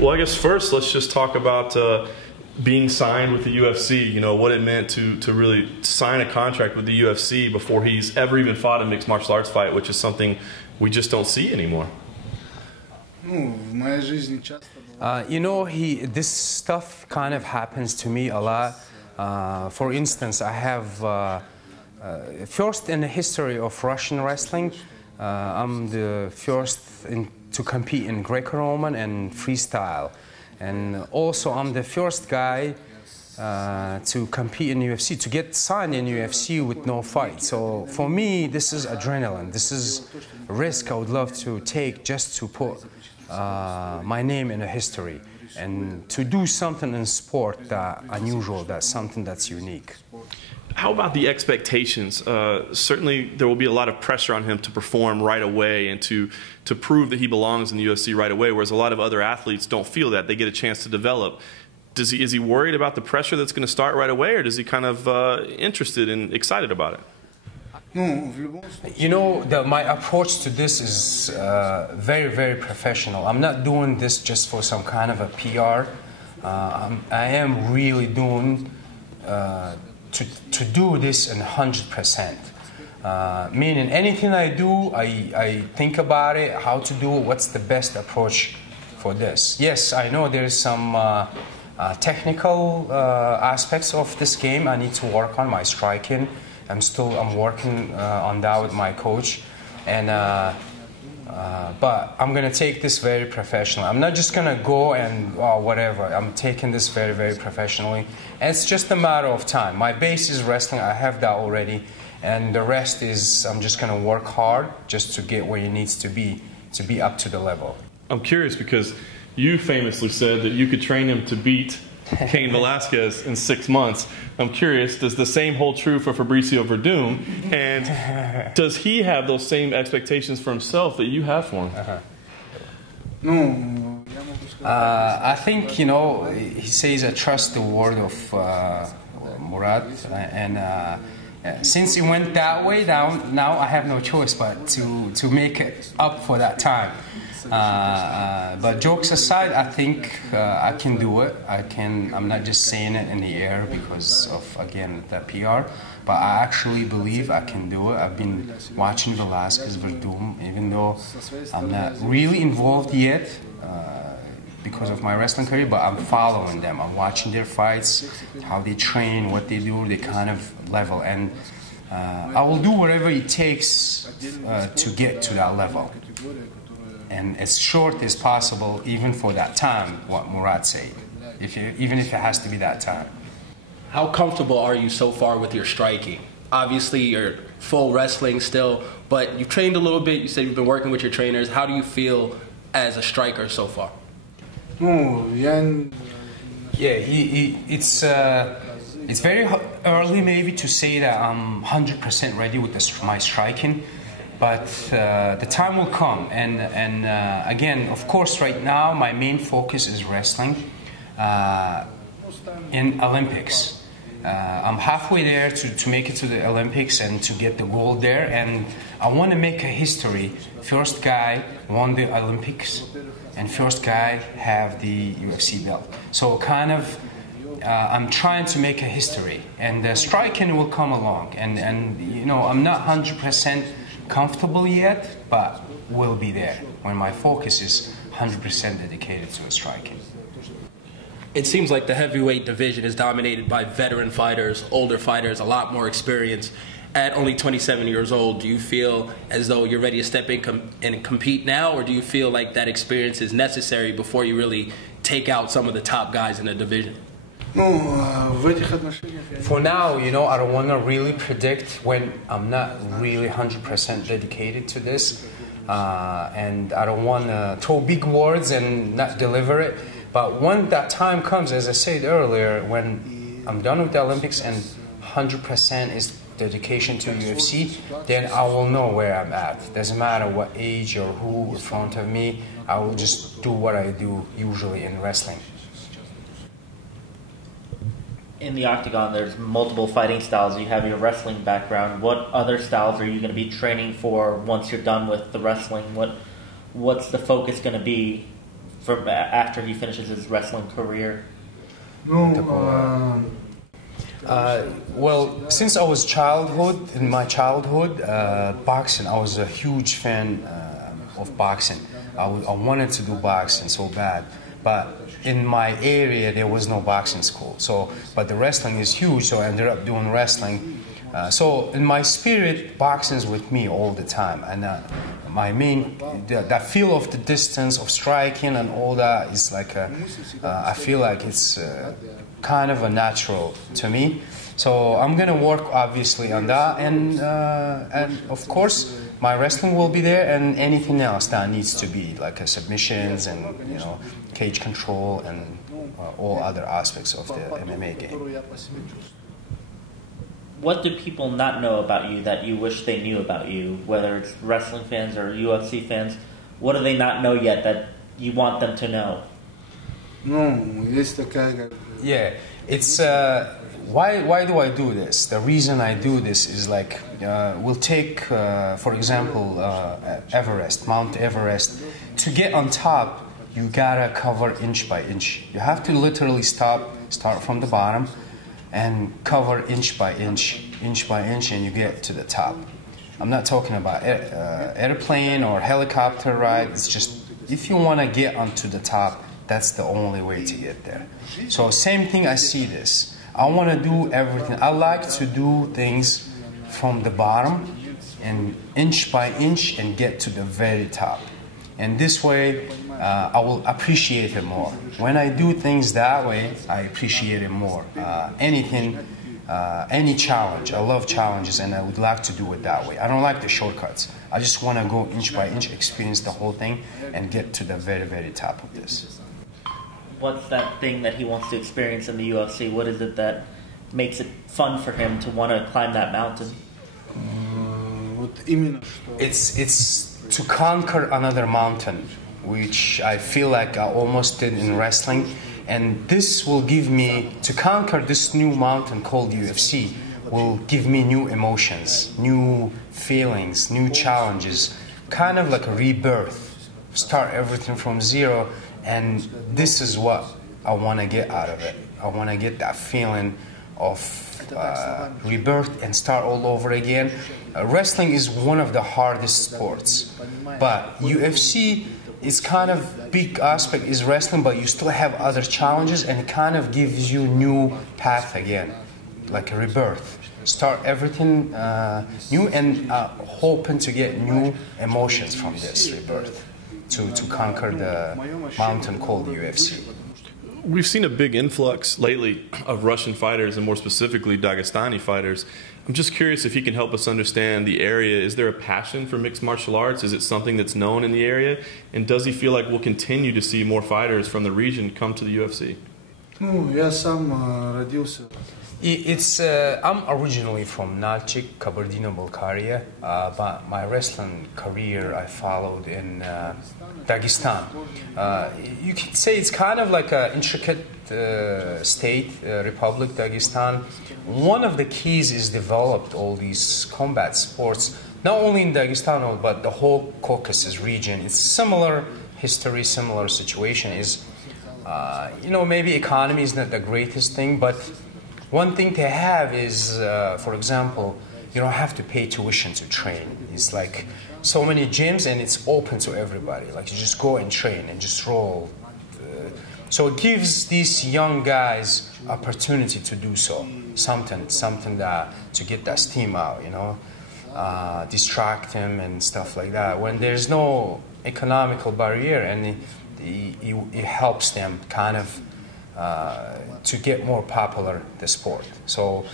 Well, I guess first let's just talk about being signed with the UFC. You know, what it meant to really sign a contract with the UFC before he's ever even fought a mixed martial arts fight, which is something we just don't see anymore. You know, this stuff kind of happens to me a lot. For instance, I have first in the history of Russian wrestling, I'm the first to compete in Greco-Roman and freestyle. And also I'm the first guy to compete in UFC, to get signed in UFC with no fight. So for me, this is adrenaline. This is a risk I would love to take just to put my name in a history and to do something in sport that unusual, that's something that's unique. How about the expectations? Certainly there will be a lot of pressure on him to perform right away and to prove that he belongs in the UFC right away, whereas a lot of other athletes don't feel that. They get a chance to develop. Is he worried about the pressure that's going to start right away, or is he kind of interested and excited about it? You know, my approach to this is very, very professional. I'm not doing this just for some kind of a PR. I am really doing to do this in 100%. Meaning anything I do, I think about it, how to do it, what's the best approach for this. Yes, I know there's some technical aspects of this game I need to work on, my striking. I'm working on that with my coach, and but I'm gonna take this very professionally. I'm not just gonna go and whatever. I'm taking this very, very professionally, and it's just a matter of time. My base is wrestling. I have that already, and the rest is I'm just gonna work hard just to get where he needs to be up to the level. I'm curious because you famously said that you could train him to beat Cain Velasquez in 6 months. I'm curious, does the same hold true for Fabricio Werdum? And does he have those same expectations for himself that you have for him? I think, you know, he says I trust the word of Murad, and since it went that way, now I have no choice but to make it up for that time. But jokes aside, I think I can do it. I'm not just saying it in the air because of, again, the PR, but I actually believe I can do it. I've been watching Velasquez, Werdum, even though I'm not really involved yet because of my wrestling career, but I'm following them. I'm watching their fights, how they train, what they do, the kind of level, and I will do whatever it takes to get to that level. And as short as possible, even for that time, what Murad said, even if it has to be that time. How comfortable are you so far with your striking? Obviously, you're full wrestling still, but you've trained a little bit. You said you've been working with your trainers. How do you feel as a striker so far? Yeah, it's very early maybe to say that I'm 100% ready with my striking. But the time will come, and again, of course, right now my main focus is wrestling in Olympics. I'm halfway there to make it to the Olympics and to get the gold there, and I want to make a history. First guy won the Olympics, and first guy have the UFC belt. So kind of, I'm trying to make a history, and the striking will come along, and you know, I'm not 100% comfortable yet, but will be there when my focus is 100% dedicated to striking. It seems like the heavyweight division is dominated by veteran fighters, older fighters, a lot more experience. At only 27 years old, do you feel as though you're ready to step in and compete now, or do you feel like that experience is necessary before you really take out some of the top guys in the division? For now, you know, I don't want to really predict when I'm not really 100% dedicated to this, and I don't want to throw big words and not deliver it. But when that time comes, as I said earlier, when I'm done with the Olympics and 100% is dedication to UFC, then I will know where I'm at. Doesn't matter what age or who in front of me, I will just do what I do usually in wrestling. In the octagon, there's multiple fighting styles. You have your wrestling background. What other styles are you going to be training for once you're done with the wrestling? What's the focus going to be from after he finishes his wrestling career? Well, since I was in my childhood, boxing, I was a huge fan of boxing. I wanted to do boxing so bad, but in my area there was no boxing school. But the wrestling is huge, so I ended up doing wrestling. So in my spirit, boxing is with me all the time, and that feel of the distance of striking and all that is like I feel like it's kind of a natural to me. So I'm gonna work obviously on that, and of course my wrestling will be there, and anything else that needs to be like submissions and cage control and all other aspects of the MMA game. What do people not know about you that you wish they knew about you, whether it's wrestling fans or UFC fans? What do they not know yet that you want them to know? Yeah, it's why do I do this? The reason I do this is like we'll take for example Mount Everest. To get on top, you gotta cover inch by inch. You have to literally start from the bottom and cover inch by inch, and you get to the top. I'm not talking about airplane or helicopter ride. It's just if you want to get onto the top, that's the only way to get there. So same thing, I see this. I want to do everything. I like to do things from the bottom and inch by inch and get to the very top. And this way, I will appreciate it more. When I do things that way, I appreciate it more. Any challenge, I love challenges, and I would like to do it that way. I don't like the shortcuts. I just want to go inch by inch, experience the whole thing, and get to the very, very top of this. What's that thing that he wants to experience in the UFC? What is it that makes it fun for him to want to climb that mountain? It's to conquer another mountain, which I feel like I almost did in wrestling. And this will give me, to conquer this new mountain called UFC, will give me new emotions, new feelings, new challenges, kind of like a rebirth. Start everything from zero, and this is what I want to get out of it. I want to get that feeling of rebirth and start all over again. Wrestling is one of the hardest sports, but UFC is kind of big aspect is wrestling, but you still have other challenges, and it kind of gives you new path again, like a rebirth. Start everything new, and hoping to get new emotions from this rebirth to conquer the mountain called UFC. We've seen a big influx lately of Russian fighters, and more specifically Dagestani fighters. I'm just curious if you can help us understand the area. Is there a passion for mixed martial arts? Is it something that's known in the area? And does he feel like we'll continue to see more fighters from the region come to the UFC? I'm originally from Nalchik, Kabardino-Balkaria, but my wrestling career I followed in Dagestan. You could say it's kind of like an intricate state, Republic Dagestan. One of the keys is developed all these combat sports, not only in Dagestan, but the whole Caucasus region. It's similar history, similar situation. Is maybe economy is not the greatest thing, but one thing to have is, for example, you don't have to pay tuition to train. It's like so many gyms, and it's open to everybody. Like you just go and train and just roll. So it gives these young guys opportunity to do so. Something that to get that steam out, distract him and stuff like that. When there's no economical barrier, and it helps them kind of to get more popular the sport. So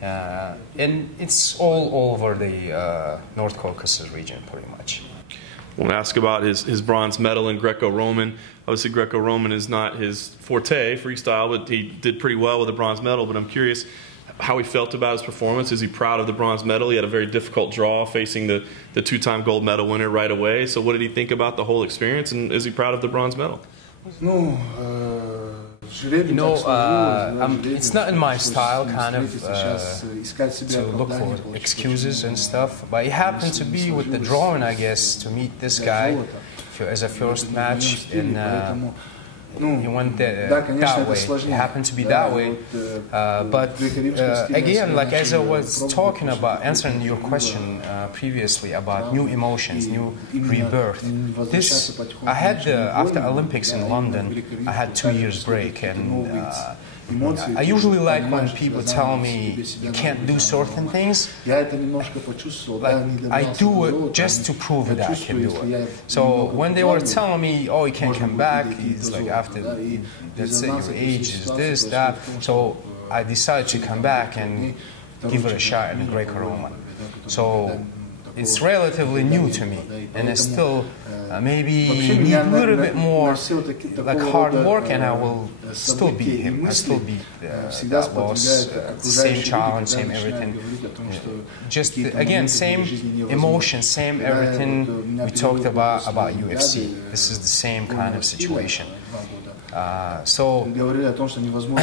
and it's all over the North Caucasus region pretty much. I want to ask about his bronze medal in Greco-Roman. Obviously Greco-Roman is not his forte, freestyle, but he did pretty well with the bronze medal. But I'm curious how he felt about his performance. Is he proud of the bronze medal? He had a very difficult draw facing the two-time gold medal winner right away. So what did he think about the whole experience, and is he proud of the bronze medal? It's not in my style, kind of, to look for excuses and stuff. But it happened to be with the drawing, I guess, to meet this guy. as a first match, and he went that way. It happened to be that way. But again, like as I was talking about, answering your question previously about new emotions, new rebirth. This, I had after Olympics in London, I had 2 years break, and I usually like when people tell me you can't do certain things. Like, I do it just to prove that I can do it. So when they were telling me, oh, you can't come back, it's like after, let's say your age is this, that. So I decided to come back and give it a shot in the Greco-Roman. So it's relatively new to me, and it's still maybe need a little bit more like hard work, and I will still beat him. I still beat that boss. Same challenge, same everything. Just again, same emotion, same everything we talked about UFC. This is the same kind of situation. So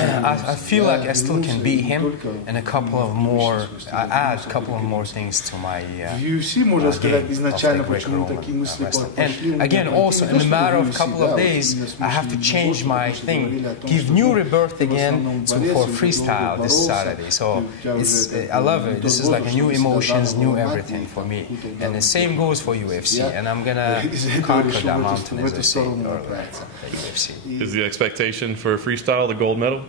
I feel like I still can beat him, and a couple of more. I add a couple of more things to my game of the Greco-Roman wrestling. And again, also in a matter of a couple of days, I have to change my thing, give new rebirth again for freestyle this Saturday. So I love it. This is like a new emotions, new everything for me. And the same goes for UFC. And I'm gonna conquer that mountain, as I said earlier, the UFC. Is the expectation for freestyle the gold medal?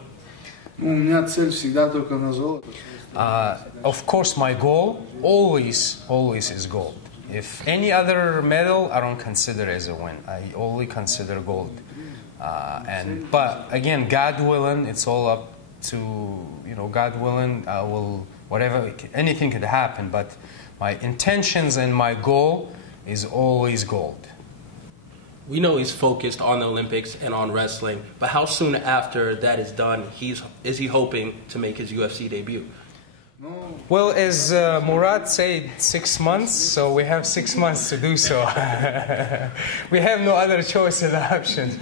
Of course, my goal always is gold. If any other medal, I don't consider as a win. I only consider gold. But again, God willing, it's all up to, God willing, I will, whatever, anything could happen. But my intentions and my goal is always gold. We know he's focused on the Olympics and on wrestling, but how soon after that is done, is he hoping to make his UFC debut? Well, as Murad said, 6 months, so we have 6 months to do so. We have no other choice of option.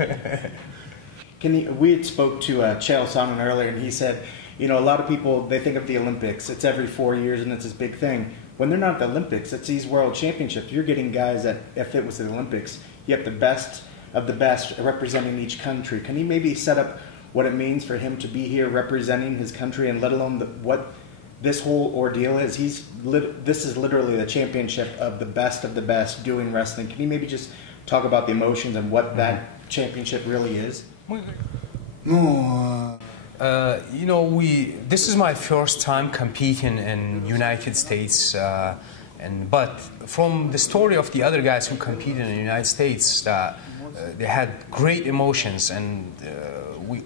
We had spoke to Chael Sonnen earlier, and he said, a lot of people, they think of the Olympics, it's every 4 years and it's this big thing. When they're not the Olympics, it's these world championships. You're getting guys that, if it was the Olympics, you have the best of the best representing each country. Can you maybe set up what it means for him to be here representing his country, and let alone what this whole ordeal is? This is literally the championship of the best doing wrestling. Can you maybe just talk about the emotions and what that championship really is? This is my first time competing in United States, but from the story of the other guys who competed in the United States, they had great emotions, and we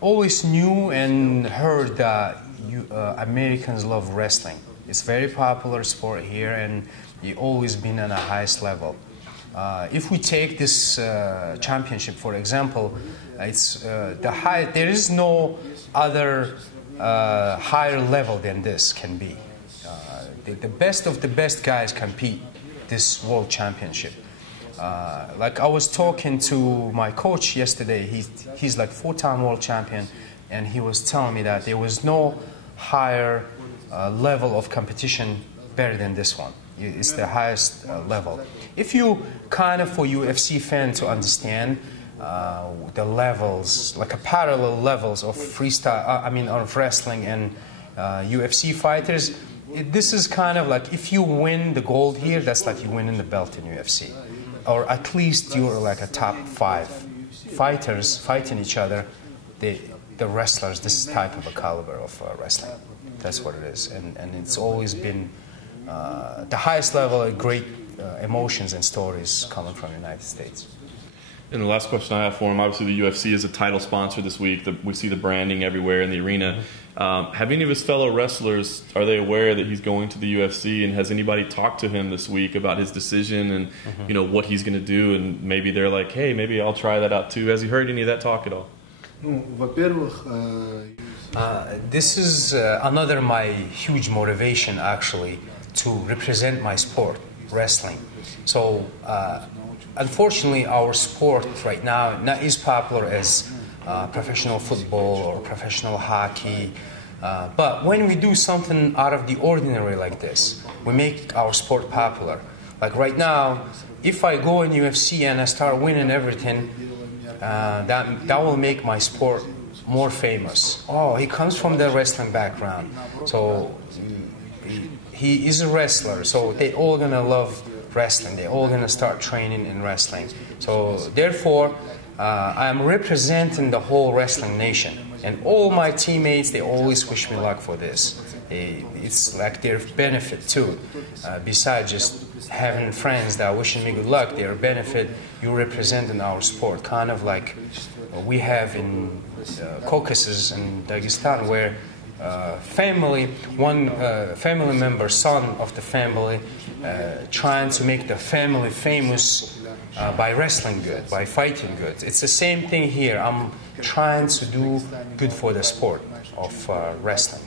always knew and heard that Americans love wrestling. It's a very popular sport here, and it's always been at the highest level. If we take this championship, for example, it's the high. There is no other higher level than this can be. The best of the best guys compete this world championship. Like I was talking to my coach yesterday. He's like 4-time world champion, and he was telling me that there was no higher level of competition better than this one. It's the highest level. If you kind of, for UFC fan to understand the levels, like a parallel levels of freestyle, of wrestling and UFC fighters, this is kind of like if you win the gold here, that's like you win in the belt in UFC. Or at least you're like a top 5 fighters fighting each other, the wrestlers, this type of a caliber of wrestling. That's what it is. And it's always been the highest level of great emotions and stories coming from the United States. And the last question I have for him, obviously the UFC is a title sponsor this week. We see the branding everywhere in the arena. Have any of his fellow wrestlers, are they aware that he's going to the UFC, and has anybody talked to him this week about his decision and what he's going to do, and maybe they're like, hey, maybe I'll try that out too. Has he heard any of that talk at all? This is another my huge motivation actually to represent my sport, wrestling. So unfortunately our sport right now not as popular as professional football or professional hockey, but when we do something out of the ordinary like this, we make our sport popular. Like right now, if I go in UFC and I start winning everything, that will make my sport more famous. Oh, he comes from the wrestling background, so he is a wrestler. So they all gonna love wrestling. They all gonna start training in wrestling. So therefore, I'm representing the whole wrestling nation, and all my teammates, they always wish me luck for this. It's like their benefit too. Besides just having friends that are wishing me good luck, their benefit, you representing our sport, kind of like we have in Caucasus and Dagestan, where one family member, son of the family, trying to make the family famous by wrestling good, by fighting good. It's the same thing here. I'm trying to do good for the sport of wrestling.